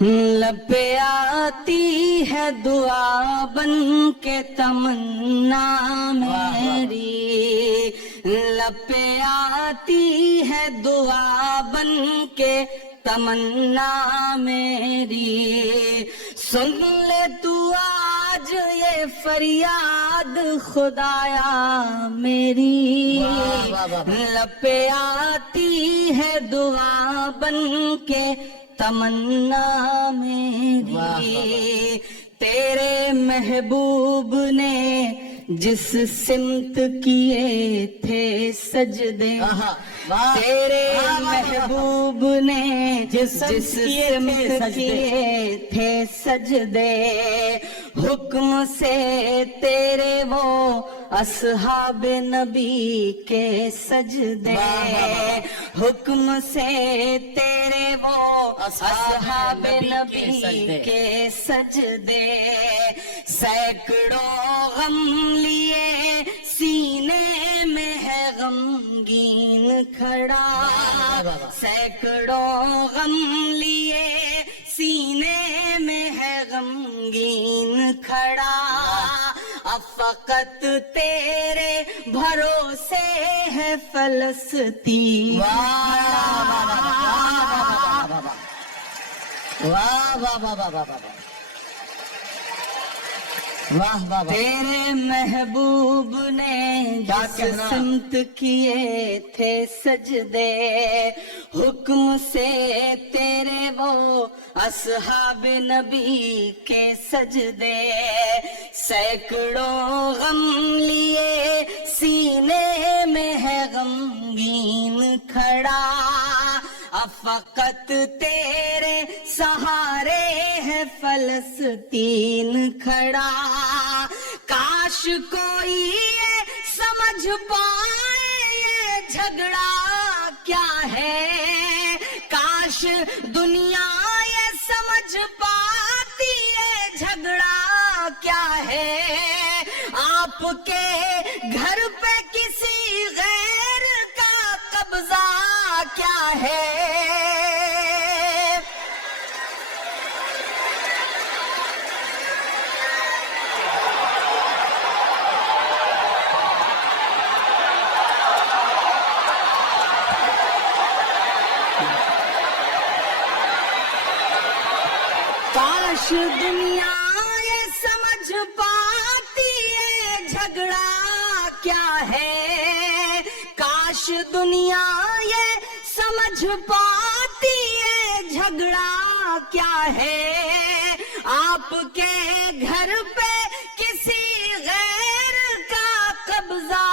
لب پہ آتی ہے دعا بن کے تمنا میری، لب پہ آتی ہے دعا بن کے تمنا میری، سن لے تو آج یہ فریاد خدایا میری، لب پہ آتی ہے دعا بن کے تمنا میری، تیرے محبوب نے جس سمت کیے تھے سجدے، تیرے محبوب نے جس سمت کیے تھے سجدے، حکم سے تیرے وہ اصحاب نبی کے سجدے، حکم سے تیرے وہ اصحاب نبی کے سجدے، سینکڑوں غم لیے سینے میں ہے غمگین کھڑا، سینکڑوں غم لیے سینے میں ہے غمگین کھڑا، اب فقط تیرے بھروسے ہے فلسطین، تیرے محبوب نے جس سمت کیے تھے سجدے، حکم سے تیرے وہ اصحاب نبی کے سجدے، سینکڑوں غم لیے سینے میں ہے غمگین کھڑا، اب فقط تیرے سہارے ہے فلسطین کھڑا، کاش کوئی یہ سمجھ پائے یہ جھگڑا کیا ہے، کاش دنیا یہ سمجھ پاتی ہے جھگڑا کیا ہے، آپ کے گھر پہ کسی غیر کا قبضہ کیا ہے، کاش دنیا یہ سمجھ پاتی ہے جھگڑا کیا ہے، کاش دنیا یہ سمجھ پاتی ہے جھگڑا کیا ہے، آپ کے گھر پہ کسی غیر کا قبضہ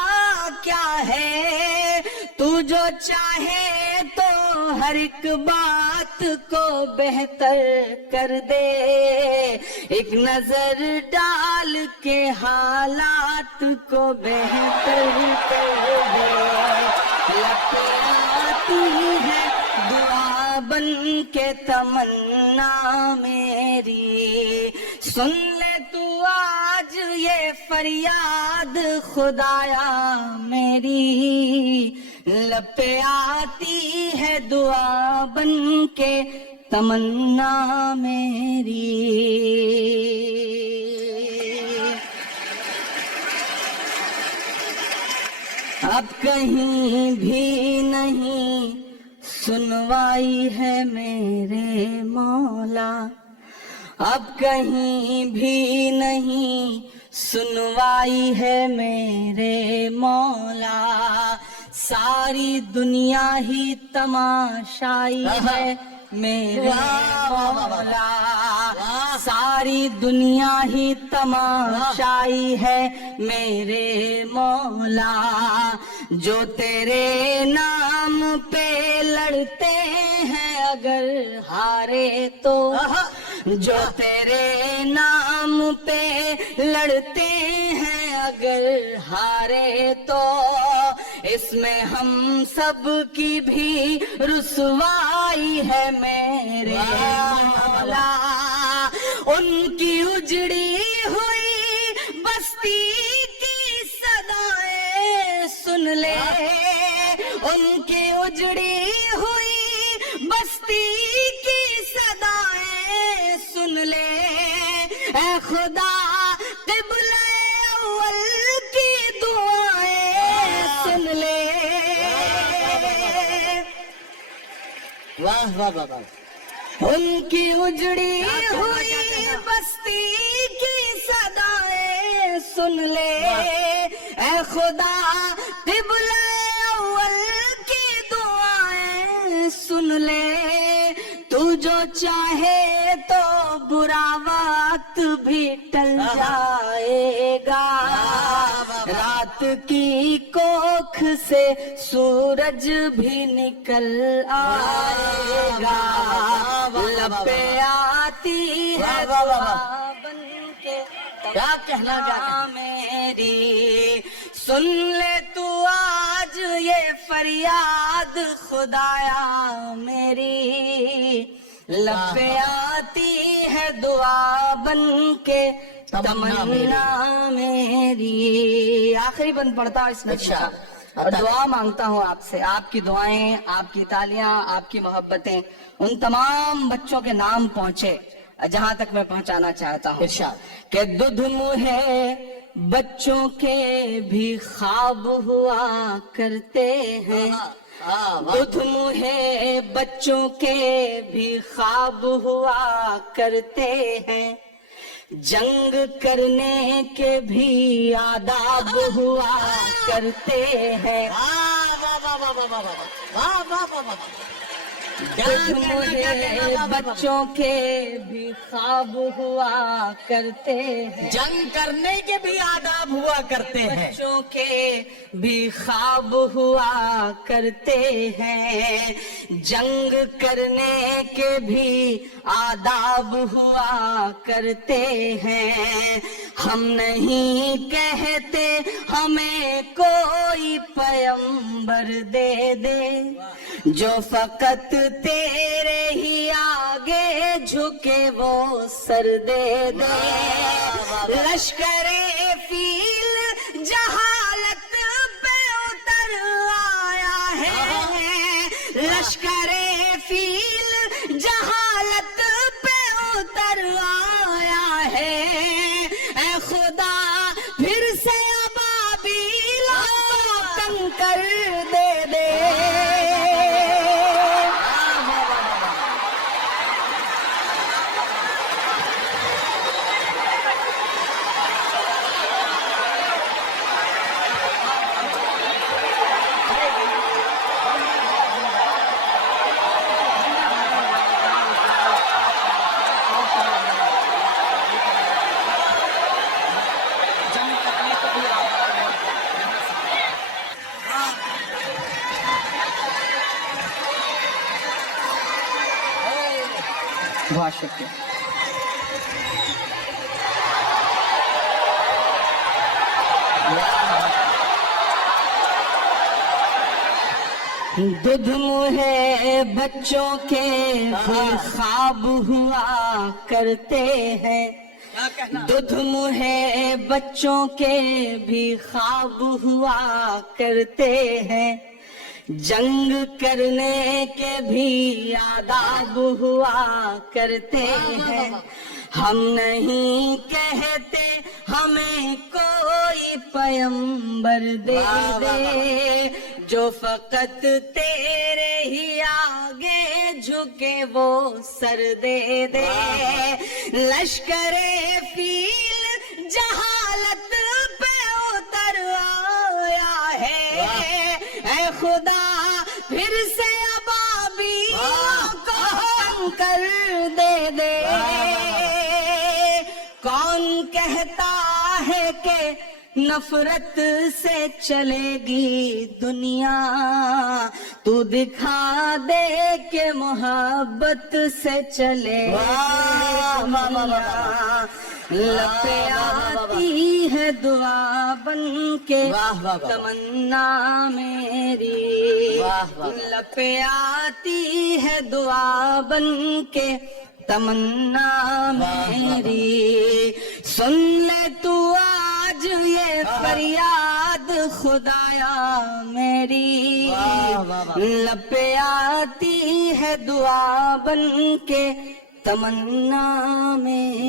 کیا ہے، تو جو چاہے تو ہر ایک بات کو بہتر کر دے، ایک نظر ڈال کے حالات کو بہتر کر دے، لب پہ آتی ہے دعا بن کے تمنا میری، سن لے تو آج یہ فریاد خدایا میری، لب پہ آتی ہے دعا بن کے تمنا میری۔ اب کہیں بھی نہیں سنوائی ہے میرے مولا، اب کہیں بھی نہیں سنوائی ہے میرے مولا، ساری دنیا ہی تماشائی ہے میرے مولا، ساری دنیا ہی تماشائی ہے میرے مولا، جو تیرے نام پہ لڑتے ہیں اگر ہارے تو، جو تیرے نام پہ لڑتے ہیں اگر ہارے تو، اس میں ہم سب کی بھی رسوائی ہے میرے مولا، ان کی اجڑی ہوئی بستی کی صدائیں سن لے، ان کی اجڑی ہوئی بستی کی صدائیں اے خدا قبلہ اول کی دعائیں سن لے. واہ واہ واہ واہ. ان کی اجڑی ہوئی بستی کی صدائیں سن لے. اے خدا قبلہ اول کی دعائیں سن لے. تو جو چاہے تو برا وقت بھی ٹل جائے گا. رات کی کوکھ سے سورج بھی نکل آئے گا. لب پہ آتی ہے دعا بن کے کیا کہنا چاہتے میری. سن لے تو آج یہ فریاد خدایا میری. لب پہ آتی ہے دعا بن کے تمنا میری. آخری بند پڑھتا ہوں اس نظم کا اور دعا مانگتا ہوں آپ سے. آپ کی دعائیں، آپ کی تالیاں، آپ کی محبتیں ان تمام بچوں کے نام پہنچے جہاں تک میں پہنچانا چاہتا ہوں. کہ دودھ منہ بچوں کے بھی خواب ہوا کرتے ہیں. دودھ منہ بچوں کے بھی خواب ہوا کرتے ہیں. جنگ کرنے کے بھی آداب ہوا کرتے ہیں. بچوں کے بھی خواب ہوا کرتے ہیں. جنگ کرنے کے بھی آداب ہوا کرتے ہیں. بچوں کے بھی خواب ہوا کرتے ہیں. جنگ کرنے کے بھی آداب ہوا کرتے ہیں. ہم نہیں کہتے ہمیں کوئی پیغمبر دے دے جو فقط تیرے ہی آگے جھکے وہ سر دے دے. لشکر فیل جہالت پہ اتر آیا ہے. لشکر فیل جہالت پہ اتر آیا ہے. اے خدا پھر سے ابابیل کو کنکر دے دے. بہت شکریہ. دودھ منہ بچوں کے بھی خواب ہوا کرتے ہیں. دودھ منہ بچوں کے بھی خواب ہوا کرتے ہیں. جنگ کرنے کے بھی آداب ہوا کرتے ہیں. ہم نہیں کہتے ہمیں کوئی پیغمبر دے دے جو فقط تیرے ہی آگے جھکے وہ سر دے دے. لشکر فیل جہالت پہ اتر آیا ہے. اے خدا پھر سے ابابیل کو کر دے دے. کون کہتا ہے کہ نفرت سے چلے گی دنیا. تو دکھا دے کہ محبت سے چلے گی دنیا. لب آتی ہے دعا بن کے تمنا میری. لب آتی ہے دعا بن کے تمنا میری. سن لے تو آج یہ فریاد خدایا میری. لب آتی ہے دعا بن کے تمنا میری.